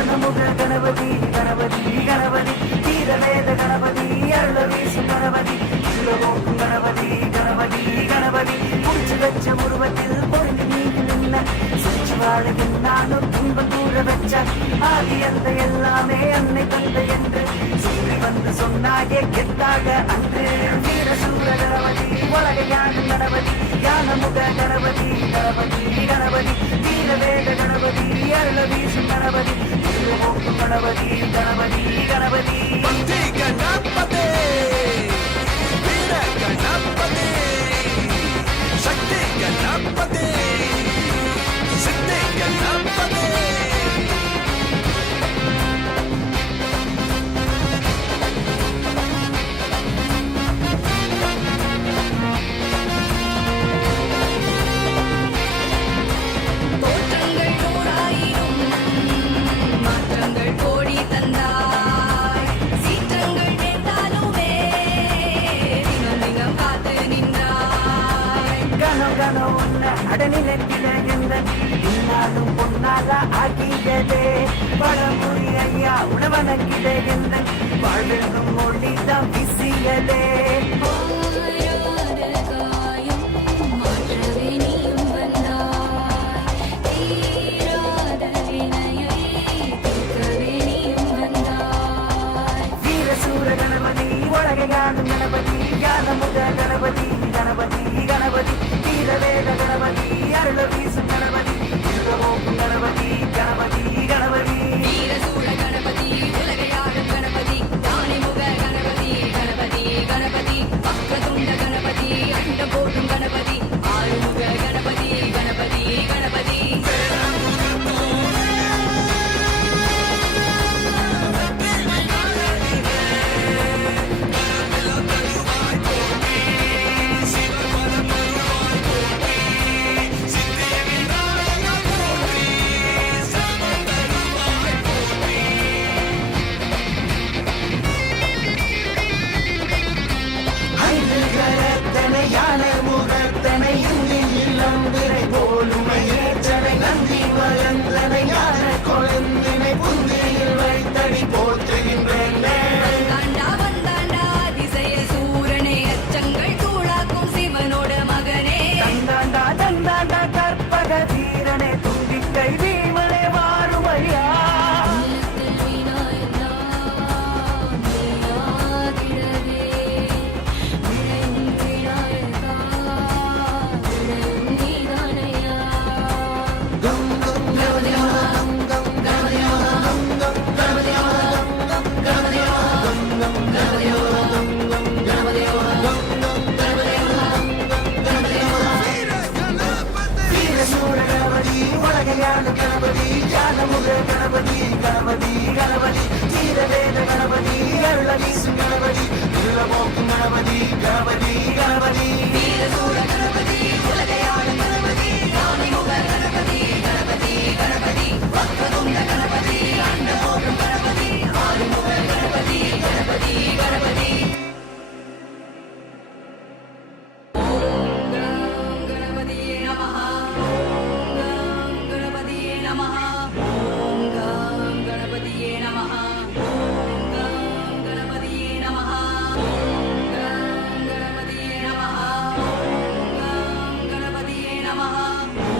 ஞானமுக கணபதி கணபதி கணபதி தீரவேத கணபதி அருள வீசும் கணபதி சுலபோக்கும் கணபதி கணபதி கணபதி முடிச்சு வச்ச உருவத்தில் பொருந்தி நீதி நின்ன சிரிச்சு வாழகின் நானும் துன்பம் தூர வச்ச ஆதி அந்த எல்லாமே அன்னை தந்தை என்று சுற்றி வந்து சொன்னாயே கெத்தாக அன்று வீரசூர கணபதி உலக ஞான கணபதி ஞானமுக கணபதி கணபதி கணபதி தீரவேத கணபதி அருள வீசும் கணபதி சுலபோக்கும் கணபதி கணபதி கணபதி கணபதி வீர கணபதி சக்தி கணபதி சித்தி கணபதி இன்னாலும் பொன்னாக ஆகியதே பழமொழி ஐயா உணவனக்கிலே எந்த வாழ்வென்றும் மொழிதான் விசியதே வீரசூர கணபதி உலக ஞானம் கணபதி ஞானமுக கணபதி கணபதி கணபதி தீரவேத கணபதி அருள வீசும் கணபதி சுலபோக்கும் கணபதி கணபதி கணபதி வீரசூர கணபதி உலகையாடும் கணபதி ஞானிமுக கணபதி கணபதி கணபதி வக்ரதுண்ட கணபதி அண்ட போடும் கணபதி ஆறுமுக கணபதி கணபதி கணபதி யானை முகத்தனை இல்லம் விரை போலுமையேற்றனை நந்தி மகந்தனை ஞான கொழுந்தினை புந்தியில் வைத்தடி போற்றுகின்றேன் வந்தாண்டா திசைய சூரனே அச்சங்கள் தூளாக்கும் சிவனோட மகனே தந்தாண்டா கற்பக தீரனே தும்பிக்கை வீமனே வாருமையா கணபதி ஞானமுக கணபதி கணபதி கணபதி தீரவேத கணபதி அருள வீசும் கணபதி சுலபோக்கும் கணபதி கணபதி கணபதி வீரசூர கணபதி உலகையாடும் கணபதி ஞானிமுக கணபதி கணபதி கணபதி வக்ரதுண்ட கணபதி அண்ட போடும் கணபதி ஆறுமுக கணபதி கணபதி கணபதி ஓம் கணபதியே நமஹ ஓம் கணபதியே நமஹ